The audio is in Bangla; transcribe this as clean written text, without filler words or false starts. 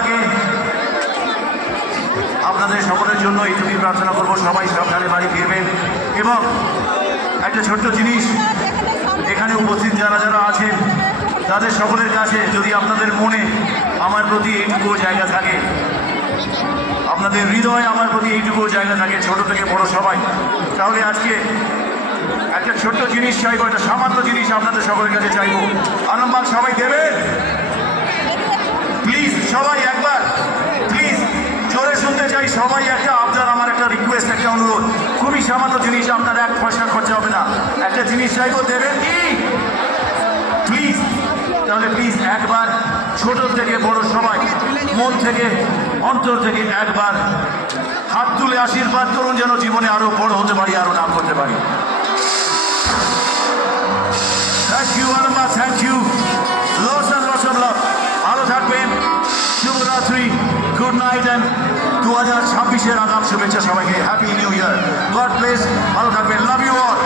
আগে আপনাদের সকলের জন্য এইটুকুই প্রার্থনা করবো, সবাই সাবধানে বাড়ি ফিরবেন। এবং একটা ছোট্ট জিনিস, এখানে উপস্থিত যারা যারা আছেন তাদের সকলের কাছে যদি আপনাদের মনে আমার প্রতি এইটুকুও জায়গা থাকে, আপনাদের হৃদয়ে আমার প্রতি এইটুকুও জায়গা থাকে, ছোট থেকে বড় সবাই, তাহলে আজকে একটা ছোট্ট জিনিস চাইবো, একটা সামান্য জিনিস আপনাদের সকলের কাছে চাইবো। আরামবাগ সবাই দেবেন প্লিজ, সবাই একবার প্লিজ জোরে শুনতে চাই সবাই। একটা আপনার আমার একটা রিকোয়েস্ট, একটা অনুরোধ, খুবই সামান্য জিনিস, আপনার 1 পয়সা খরচা হবে না, একটা জিনিস চাইবো, দেবেন কি প্লিজ? তাহলে প্লিজ একবার ছোট থেকে বড় সবাই মন থেকে অন্তর থেকে একবার হাত তুলে আশীর্বাদ করুন যেন জীবনে আরো বড় হতে পারি, আরো নাম করতে পারি। Thank you Arambagh, thank you, lots of love. ভালো থাকবেন, শুভরাত্রি, গুড নাইট অ্যান্ড 2026-এর আগাম শুভেচ্ছা সবাইকে, happy new year, god bless, ভালো থাকবেন, লাভ ইউ অল।